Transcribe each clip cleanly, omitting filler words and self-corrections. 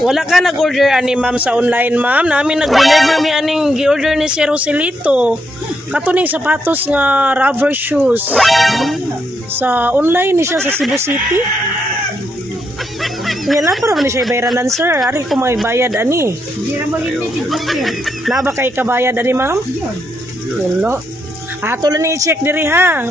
Wala ka nag-order ani ma'am sa online ma'am. Namin nag-deliver mi aning gi-order ni Sir Joselito. Katuning sapatos nga rubber shoes. Sa online ni siya sa Cebu City. Yan na pero ni siya bayranan sir. Ari ko may bayad ani. Na ba kay kabayad ani ma'am? Wala. Ato lang i-check diri ha.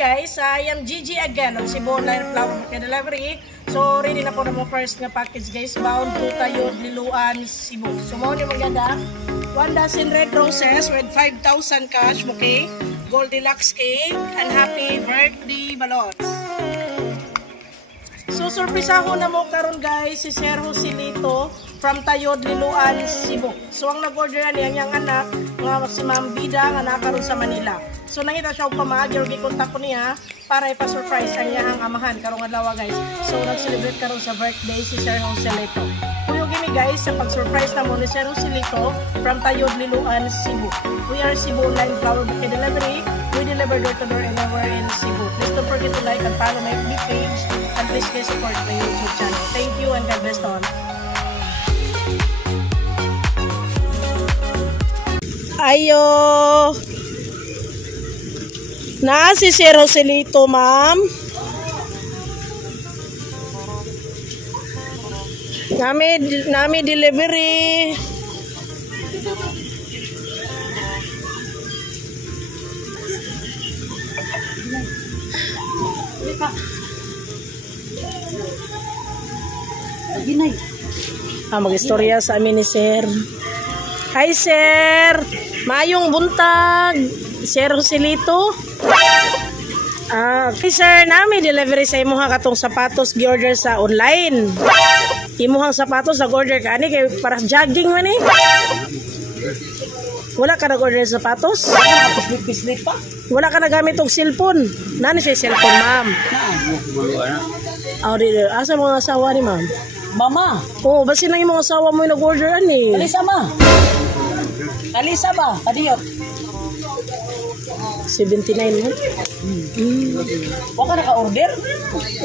Guys, I am Gigi again of Cebu Online Flower Bouquet Delivery. So, ready na po na mo first nga package guys. Bound to Tayod, Liloan, Cebu. So, mo ni maganda. 1 dozen red roses with 5,000 cash bouquet, gold deluxe cake, and happy birthday balloons. So, surprise ako na mo karon guys si Sir Joselito from Tayod, Liloan, Cebu. So, ang nag-order niya niyang anak nga si Ma'am Bida nga nakaroon sa Manila. So, nangita siya pamagyo, gikontak ko niya para ipa-surprise ang iyang amahan karong adlaw guys. So, nag-celebrate karon sa birthday si Sir Joselito. Kuyo gini guys, sa pag-surprise na mo ni Sir Joselito from Tayod, Liloan, Cebu. We are Cebu Online Flower Bouquet Delivery. We deliver door to door anywhere in Cebu. Please don't forget to like and follow my FB page and please guys support my YouTube channel. Thank you and God bless all. Ayo! Na si Sir Joselito, ma'am. Nami delivery. Mag-istorya sa amin ni Sir. Hi, Sir. Mayong buntag. Sir Joselito. Okay sir, nami delivery sa imuha katong sapatos gi-order sa online. Imuhang sapatos nag-order ka ani kay para jogging man eh. Wala ka nag-order sa sapatos? Wala ka nagamit og cellphone. Nani siya cellphone, ma'am? Asa mga asawa ni ma'am? Mama. Oh, basi nang imong asawa mo nag-order ani. Alisa ma. Alisa ba? Kadiyot. 79 mo? Wala ka naka-order?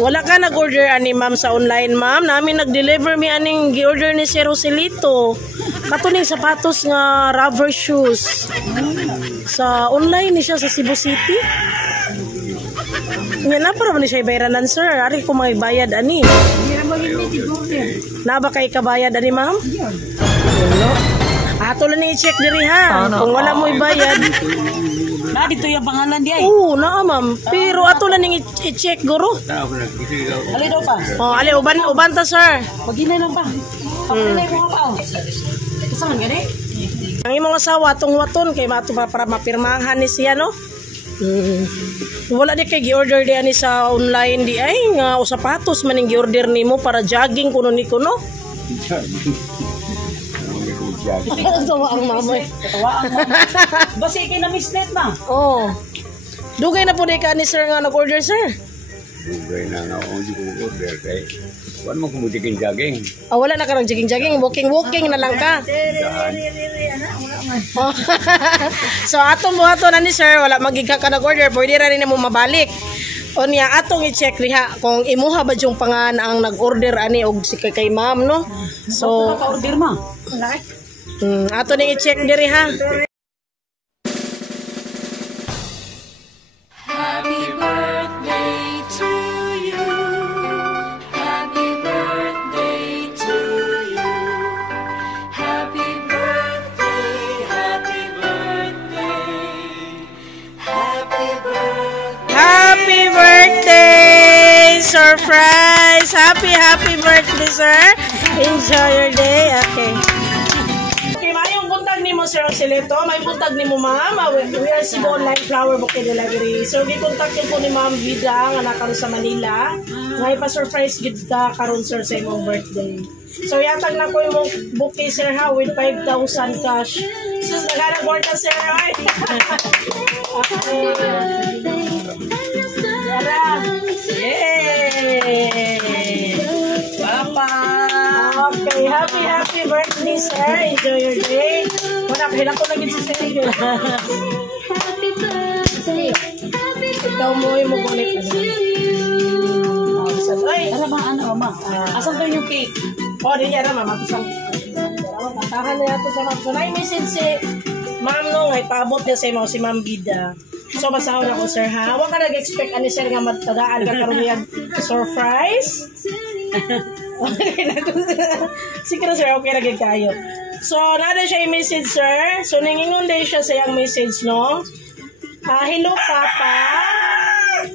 Wala ka nag-order ani ma'am sa online ma'am. Namin nag-deliver mi aning gi-order ni Sir Joselito. Katuning sapatos nga rubber shoes. Sa online ni siya sa Cebu City. Yan na pero ni siya bayranan sir. Ari ko may bayad ani. Na ba kay kabayad ani ma'am? Wala. Ato lang i-check diri ha. Kung wala mo ibayad. Na dito yung pangalan di ay. Oo, naa ma'am. Pero ato lang i-check guro. Ali daw pa. Oh, ali uban ta sir. Maginay lang pa. Pagkinay ko pa. Kasaman gani? Ang imong asawa tong waton kay mato para mapirmahan ni siya no. Wala di kay gi-order di ani sa online di ay nga sapatos man ning gi-order nimo para jogging kuno ni kuno. Tawa ang mamay. Tawa ang mamay. Basi kinamisnet ma. Oh. Dugay na po di ka ni sir nga nag-order sir. Dugay na nga ako di ko order kay wala mo kumudikin jogging. Wala na ka ng jogging, walking na lang ka. So atong buhaton na ni sir, wala magigka ka nag-order, pwede ra rin mo mabalik. O niya atong i-check riha kung imuha ba yung pangan ang nag-order ani og si kay ma'am no. So naka-order ma. Ato ning i-check diri ha. Happy birthday to you. Happy birthday to you. Happy birthday, happy birthday. Happy birthday. Happy birthday! Surprise! Happy birthday, sir. Enjoy your day. Okay. Sir Joselito, may buntag ni mo ma'am. We are Cebu Online Flower Bouquet Delivery. So, gikontak yun po ni Ma'am Vida nga nakaroon sa Manila. Ngayon pa surprise gid ka karon sir sa imong birthday. So, yatag na ko yung bouquet, sir, ha, with 5,000 cash. Sus, naghanag ka, sir, ay. Yara. Yay! Papa! Okay, happy birthday, sir. Enjoy your day. Wala, kailan ko lagi si sir. Ikaw mo yung magulit. Ay! Tara ba, ano, ma? Asan daw yung cake? O, di niya naman, matusang. Tatahan na nato sa mga. So, na-message si Ma'am no, ay paabot niya sa imo si Ma'am Bida. So, basahon ako, sir, ha? Huwag ka nag-expect ani, sir, nga matadaan ka karoon yung surprise. Okay na ko. Sige na, sir, okay na kayo. So, nada siya i-message, sir. So, nangingon din siya sa iyang message, no? Hello, Papa.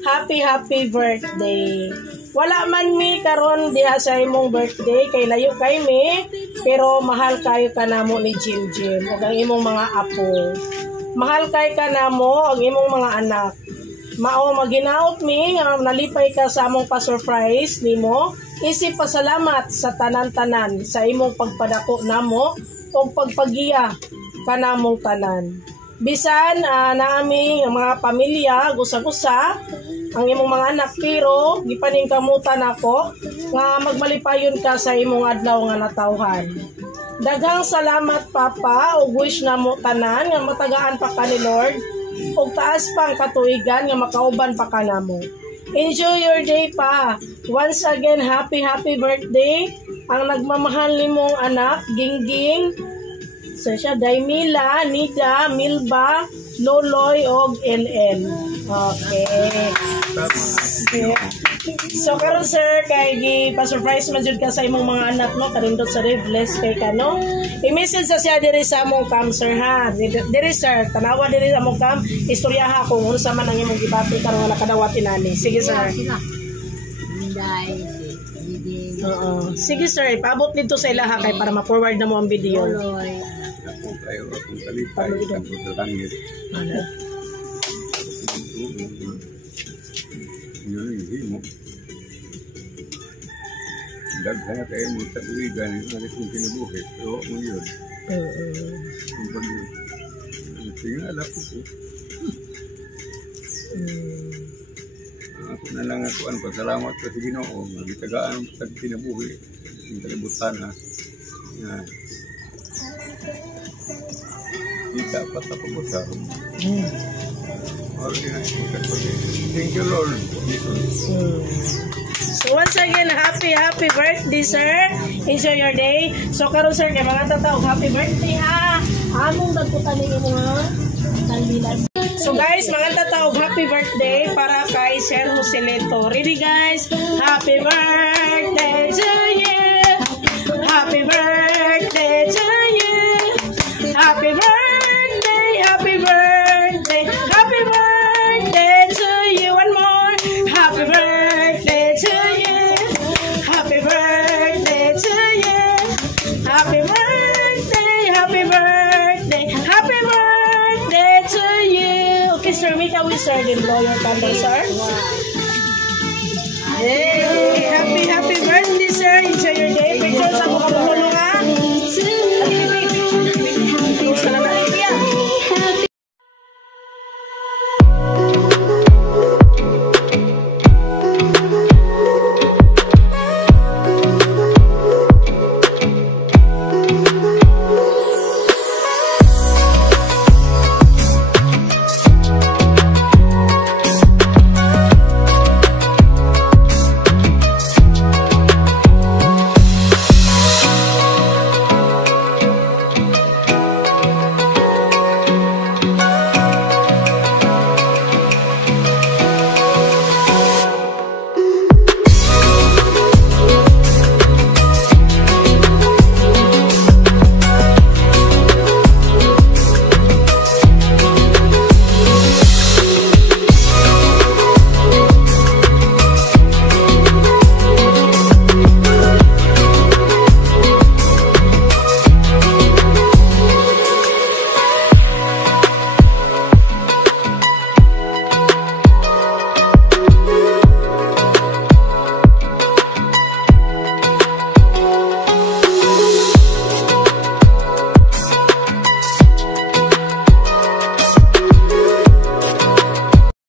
Happy birthday. Wala man mi karon diha sa imong birthday kay layo kay mi, pero mahal kayo kanamo ni Jim ug ang imong mga apo. Mahal kay kanamo ang imong mga anak. Mao maginaot mi nga nalipay ka sa among pa-surprise nimo. Isip pasalamat sa tanan-tanan sa imong pagpadako namo ug pagpagiya kanamong tanan. Bisan naami ang mga pamilya gusa-gusa ang imong mga anak, pero gipaningkamutan ako nga magmalipayon ka sa imong adlaw nga natawhan. Daghang salamat, Papa, ug wish namo tanan nga matagaan pa ka ni Lord ug taas pang katuigan nga makauban pa ka namo. Enjoy your day, pa. Once again, happy birthday ang nagmamahal nimong anak, Gingging. So siya, Daimila, Nida, Milba, Loloy, og LL. Okay. So karon, sir, kay gi-pa-surprise man jud ka sa imong mga anak, no? Karindot sa bless kay ka, no? I-message sa siya diri sa among cam, sir, ha? Diri, sir, tanawa diri sa among cam, istoryaha kung unsa man ang imong gibati karon nga nakadawat inani. Sige, sir. Oo. Sige, sir, ipaabot dito sa ilaha kay para ma-forward na mo ang video. Ako kayo akong kalipay sa langit. Yun yung himo. Daghan na kayo mo sa tuligan yung alis kong kinabuhi. Pero mo yun. Kung pag yun. Sige nga, alap ko. Ako na lang ako. Pasalamat ka sa Ginoo. Magitagaan sa kinabuhi. Yung kalibutan, ha. Kita pa sa pagbusa. Thank you, Lord. So once again, happy birthday, sir. Enjoy your day. So karon, sir, kay mga tataw, happy birthday, ha. Among dagkutan ninyo mga tandilan. So guys, mga tataw, happy birthday para kay Sir Joselito. Ready, guys? Happy birthday to you. Happy birthday to you. Happy birthday. Happy birthday to you. One more. Happy birthday to you. Happy birthday to you. Happy birthday to you. Okay, sir, make a wish, sir. Then blow your candle, sir. Yay! Happy birthday, sir. Enjoy your day. Pictures ako